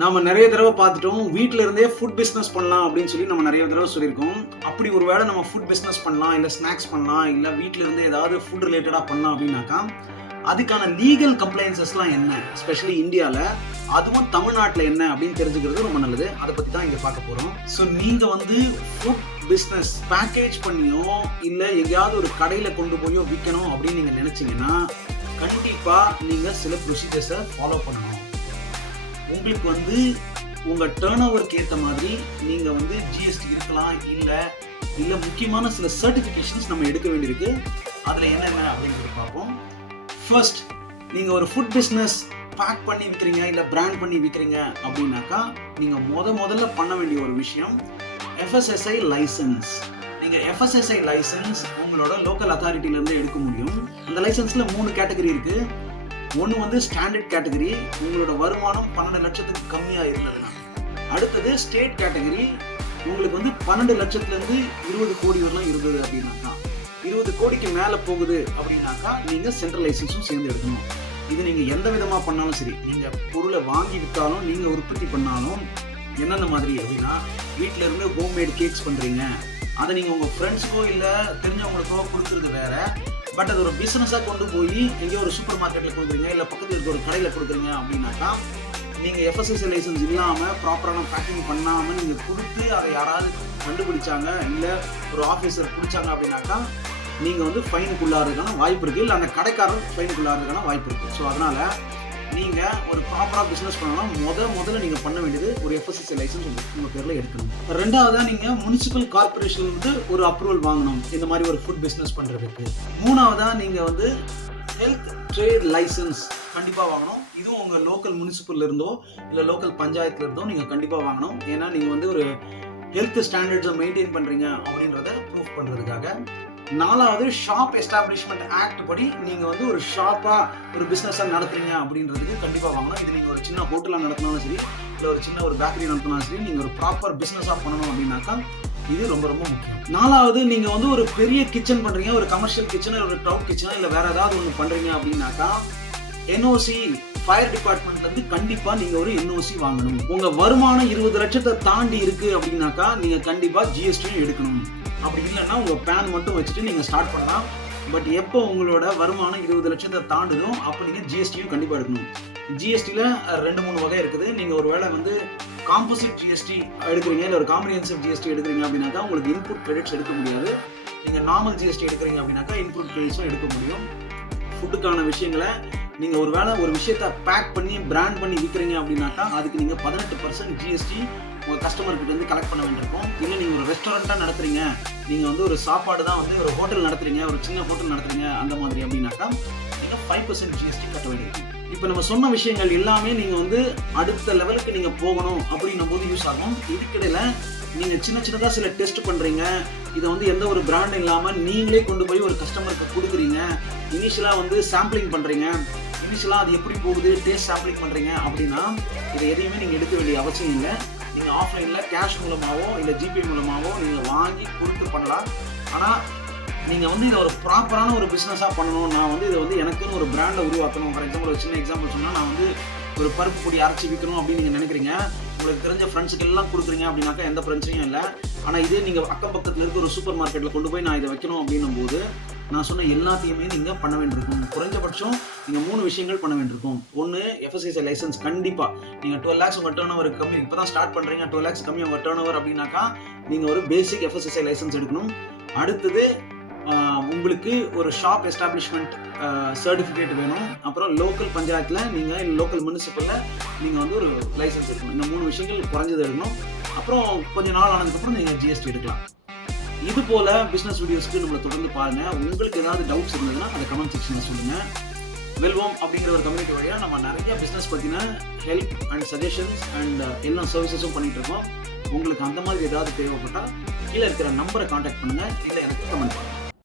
நாம நெறைய தடவ பார்த்துட்டோம். வீட்ல இருந்தே ஃபுட் பிசினஸ் பண்ணலாம் அப்படின்னு சொல்லி நம்ம நெறைய தடவ சொல்லியிருக்கோம். அப்படி ஒரு வேள நம்ம ஃபுட் பிசினஸ் பண்ணலாம், இல்ல ஸ்நாக்ஸ் பண்ணலாம், இல்ல வீட்ல இருந்தே ஏதாவது ஃபுட் ரிலேட்டடா பண்ணலாம் அப்படின்னாக்கா, அதுக்கான லீகல் கம்ப்ளையன்ஸஸ்லாம் என்ன? எஸ்பெஷலி இந்தியால, அதுவும் தமிழ்நாட்டுல என்ன அப்படின்னு தெரிஞ்சுக்கிறது ரொம்ப நல்லது. அத பத்தி தான் இங்க பார்க்க போறோம். ஸோ நீங்க வந்து ஃபுட் பிசினஸ் பேக்கேஜ் பண்ணியோ, இல்ல எங்கேயாவது ஒரு கடையில கொண்டு போயோ விக்கணும் அப்படின்னு நீங்க நினைச்சீங்கன்னா, கண்டிப்பா நீங்க சில ப்ரொசீஜர்ஸ ஃபாலோ பண்ணணும். உங்களுக்கு வந்து உங்க டர்ன் ஓவருக்கு ஏற்ற மாதிரி நீங்க வந்து ஜிஎஸ்டி இருக்கலாம், இல்ல முக்கியமான சில சர்டிஃபிகேஷன்ஸ் நம்ம எடுக்க வேண்டியிருக்கு. அதுல என்னென்ன அப்படிங்கிறத பார்ப்போம். ஃபர்ஸ்ட், நீங்க ஒரு ஃபுட் பிசினஸ் பேக் பண்ணி விற்கிறீங்க, இல்ல பிராண்ட் பண்ணி விற்கிறீங்க அப்படின்னாக்கா, நீங்க முதல்ல பண்ண வேண்டிய ஒரு விஷயம் எஃப்எஸ்எஸ்ஐ லைசன்ஸ். நீங்க எஃப்எஸ்எஸ்ஐ லைசன்ஸ் உங்களோட லோக்கல் அத்தாரிட்டில இருந்து எடுக்க முடியும். அந்த லைசன்ஸ்ல 3 கேட்டகரி இருக்கு. ஒன்று வந்து ஸ்டாண்டர்ட் கேட்டகரி, உங்களோட வருமானம் 12 லட்சத்துக்கு கம்மியாக இருந்ததுன்னா. அடுத்தது ஸ்டேட் கேட்டகரி, உங்களுக்கு வந்து 12 லட்சத்துலேருந்து 20 கோடி வரலாம் இருந்தது அப்படின்னாக்கா. 20 கோடிக்கு மேலே போகுது அப்படின்னாக்கா நீங்கள் சென்ட்ரல் லைசன்ஸும் சேர்ந்து எடுக்கணும். இது நீங்கள் எந்த விதமாக பண்ணாலும் சரி, நீங்கள் பொருளை வாங்கி விற்றாலும், நீங்கள் உற்பத்தி பண்ணாலும், என்னென்ன மாதிரி அப்படின்னா, வீட்டில் இருந்து ஹோம்மேட் கேக்ஸ் பண்ணுறீங்க, அதை நீங்கள் உங்கள் ஃப்ரெண்ட்ஸுக்கோ இல்லை தெரிஞ்சவங்களுக்கோ கொடுக்குறது வேற. பட் அது ஒரு பிஸ்னஸாக கொண்டு போய் எங்கேயோ ஒரு சூப்பர் மார்க்கெட்டில் கொடுக்குறீங்க, இல்லை பக்கத்தில் இருக்க ஒரு கடையில் கொடுக்குறீங்க அப்படின்னாக்கா, நீங்கள் எஃப்எஸ்எஸ்ஐ லைசன்ஸ் இல்லாமல் ப்ராப்பரான பேக்கிங் பண்ணாமல் நீங்கள் கொடுத்து அதை யாராவது கண்டுபிடிச்சாங்க, இல்லை ஒரு ஆஃபீஸர் பிடிச்சாங்க அப்படின்னாக்கா, நீங்கள் வந்து ஃபைனுக்குள்ளாகிறதுக்கான வாய்ப்பு இருக்குது, இல்லை அந்த கடைக்காரன் ஃபைனுக்குள்ளாகிறதுக்கான வாய்ப்பு இருக்குது. ஸோ அதனால் நீங்கள் ஒரு ப்ராப்பராக பிஸ்னஸ் பண்ணணும்னா முதல்ல நீங்கள் பண்ண வேண்டியது ஒரு எஃப்எஸ்எஸ்ஐ லைசன்ஸ் உங்கள் பேரில் எடுக்கணும். ரெண்டாவதாக நீங்கள் முனிசிபல் கார்பரேஷன் வந்து ஒரு அப்ரூவல் வாங்கணும் இந்த மாதிரி ஒரு ஃபுட் பிஸ்னஸ் பண்ணுறதுக்கு. மூணாவதாக நீங்கள் வந்து ஹெல்த் ட்ரேட் லைசன்ஸ் கண்டிப்பாக வாங்கணும். இதுவும் உங்கள் லோக்கல் முனிசிபல்ல இருந்தோ இல்லை லோக்கல் பஞ்சாயத்துல இருந்தோ நீங்கள் கண்டிப்பாக வாங்கணும். ஏன்னா நீங்கள் வந்து ஒரு ஹெல்த் ஸ்டாண்டர்ட்ஸை மெயின்டைன் பண்ணுறீங்க அப்படின்றத ப்ரூஃப் பண்ணுறதுக்காக. நாலாவது, ஷாப் எஸ்டாப்ளிஷ்மெண்ட் ஆக்ட் படி நீங்கள் வந்து ஒரு ஷாப்பாக ஒரு பிஸ்னஸாக நடத்துறீங்க அப்படின்றதுக்கு கண்டிப்பாக வாங்கணும். இது நீங்கள் ஒரு சின்ன ஹோட்டலாக நடத்தினாலும் சரி, இல்லை ஒரு சின்ன ஒரு பேக்கரி நடத்தினாலும் சரி, நீங்கள் ஒரு ப்ராப்பர் பிஸ்னஸாக பண்ணணும் அப்படின்னாக்கா இது ரொம்ப ரொம்ப முக்கியம். நாலாவது, நீங்கள் வந்து ஒரு பெரிய கிச்சன் பண்ணுறீங்க, ஒரு கமர்ஷியல் கிச்சன், ஒரு க்ளவுட் கிச்சன், இல்லை வேறு ஏதாவது ஒன்று பண்ணுறீங்க அப்படின்னாக்கா, என்ஓசி ஃபயர் டிபார்ட்மெண்ட்லேருந்து கண்டிப்பாக நீங்கள் ஒரு என்ஓசி வாங்கணும். உங்கள் வருமானம் 20 லட்சத்தை தாண்டி இருக்குது அப்படின்னாக்கா நீங்கள் கண்டிப்பாக ஜிஎஸ்டியும் எடுக்கணும். அப்படி இல்லைன்னா உங்கள் பேன் மட்டும் வச்சுட்டு நீங்கள் ஸ்டார்ட் பண்ணலாம். பட் எப்போ உங்களோட வருமானம் 20 லட்சத்தை தாண்டுதும் அப்போ நீங்கள் ஜிஎஸ்டியும் கண்டிப்பாக எடுக்கணும். ஜிஎஸ்டியில் 2-3 வகை இருக்குது. நீங்கள் ஒரு வேளை வந்து காம்போசிட் ஜிஎஸ்டி எடுக்கிறீங்க, இல்லை ஒரு காம்ப்ரிஹென்சிவ் ஜிஎஸ்டி எடுக்கிறீங்க அப்படின்னாக்கா உங்களுக்கு இன்புட் கிரெடிட்ஸ் எடுக்க முடியாது. நீங்கள் நார்மல் ஜிஎஸ்டி எடுக்கிறீங்க அப்படின்னாக்கா இன்புட் கிரெடிட்ஸும் எடுக்க முடியும். ஃபுட்டுக்கான விஷயங்களை நீங்கள் ஒரு வேளை ஒரு விஷயத்தை பேக் பண்ணி பிராண்ட் பண்ணி விற்கிறீங்க அப்படின்னாக்கா அதுக்கு நீங்கள் 18% ஜிஎஸ்டி உங்கள் கஸ்டமர்கிட்ட வந்து கலெக்ட் பண்ண வேண்டியிருக்கும். இல்லை நீங்கள் ஒரு ரெஸ்டாரண்ட்டாக நடத்துறீங்க, நீங்கள் வந்து ஒரு சாப்பாடு தான் வந்து ஒரு ஹோட்டல் நடத்துறீங்க, ஒரு சின்ன ஹோட்டல் நடத்துறீங்க அந்த மாதிரி அப்படின்னாக்கா நீங்கள் 5% ஜிஎஸ்டி கட்ட வேண்டியிருக்கும். இப்போ நம்ம சொன்ன விஷயங்கள் எல்லாமே நீங்கள் வந்து அடுத்த லெவலுக்கு நீங்கள் போகணும் அப்படின்னும் போது யூஸ் ஆகும். இதுக்கிடையில் நீங்கள் சின்னதாக சில டெஸ்ட் பண்ணுறீங்க, இதை வந்து எந்த ஒரு பிராண்டும் இல்லாமல் நீங்களே கொண்டு போய் ஒரு கஸ்டமருக்கு கொடுக்குறீங்க, இனிஷியலாக வந்து சாம்பிளிங் பண்ணுறீங்க, இனிஷியலாக அது எப்படி போகுது டேஸ்ட் சாம்பிளிங் பண்ணுறீங்க அப்படின்னா இதை எதையுமே நீங்கள் எடுக்க வேண்டிய அவசியம் இல்லை. நீங்கள் ஆஃப்லைனில் கேஷ் மூலமாகவோ இல்லை ஜிபே மூலமாகவோ நீங்கள் வாங்கி கொடுத்து பண்ணலாம். ஆனால் நீங்கள் வந்து இதை ஒரு ப்ராப்பரான ஒரு பிஸ்னஸாக பண்ணணும், நான் வந்து இதை வந்து எனக்குன்னு ஒரு பிராண்டை உருவாக்கணும். ஃபார் எக்ஸாம்பிள் ஒரு சின்ன எக்ஸாம்பிள் சொன்னால், நான் வந்து ஒரு பருப்பு பொடி அரைச்சி விற்கணும் அப்படின்னு நீங்கள் நினைக்கிறீங்க, உங்களுக்கு தெரிஞ்ச ஃப்ரெண்ட்ஸுக்கு எல்லாம் கொடுக்குறீங்க அப்படின்னாக்கா எந்த பிரச்சனையும் இல்லை. ஆனால் இதே நீங்கள் அக்கம் பக்கத்தில் இருக்க ஒரு சூப்பர் மார்க்கெட்டில் கொண்டு போய் நான் இதை வைக்கணும் அப்படின்னும் போது நான் சொன்ன எல்லாத்தையுமே நீங்கள் பண்ண வேண்டியிருக்கும். குறைஞ்சபட்சம் நீங்கள் 3 விஷயங்கள் பண்ண வேண்டியிருக்கும். ஒன்று, எஃப்எஸ்எஸ்ஐ லைசன்ஸ் கண்டிப்பாக. நீங்கள் 12 lakhs உங்கள் டர்ன் ஓவர் கம்மி, இப்போ தான் ஸ்டார்ட் பண்ணுறீங்க, 12 lakhs கம்மி உங்கள் டர்ன் ஓவர் அப்படின்னாக்கா நீங்கள் ஒரு பேசிக் எஃப்எஸ்எஸ்ஐ லைசன்ஸ் எடுக்கணும். அடுத்தது, உங்களுக்கு ஒரு ஷாப் எஸ்டாப்ளிஷ்மெண்ட் சர்டிஃபிகேட் வேணும். அப்புறம் லோக்கல் பஞ்சாயத்தில் நீங்கள் லோக்கல் முனிசிபலில் நீங்கள் வந்து ஒரு லைசன்ஸ் எடுக்கணும். இந்த 3 விஷயங்கள் குறைஞ்சது எடுக்கணும். அப்புறம் கொஞ்சம் நாள் ஆனதுக்கப்புறம் நீங்கள் ஜிஎஸ்டி எடுக்கலாம். இது போல் பிஸ்னஸ் வீடியோஸ்க்கு நம்மளை தொடர்ந்து பாருங்கள். உங்களுக்கு ஏதாவது டவுட்ஸ் இருந்ததுன்னா அதை கமெண்ட் செக்ஷனில் சொல்லுங்கள். வெல்வோம் அப்படிங்கிற ஒரு கம்யூனிட்டி வழியாக நம்ம நிறைய பிஸ்னஸ் பற்றின ஹெல்ப் அண்ட் சஜஷன்ஸ் அண்ட் எல்லா சர்வீசஸும் பண்ணிகிட்டு இருக்கோம். உங்களுக்கு அந்த மாதிரி ஏதாவது தேவைப்பட்டால் கீழே இருக்கிற நம்பரை காண்டாக்ட் பண்ணுங்கள், இல்லை எனக்கு கமெண்ட் பண்ணுங்கள்.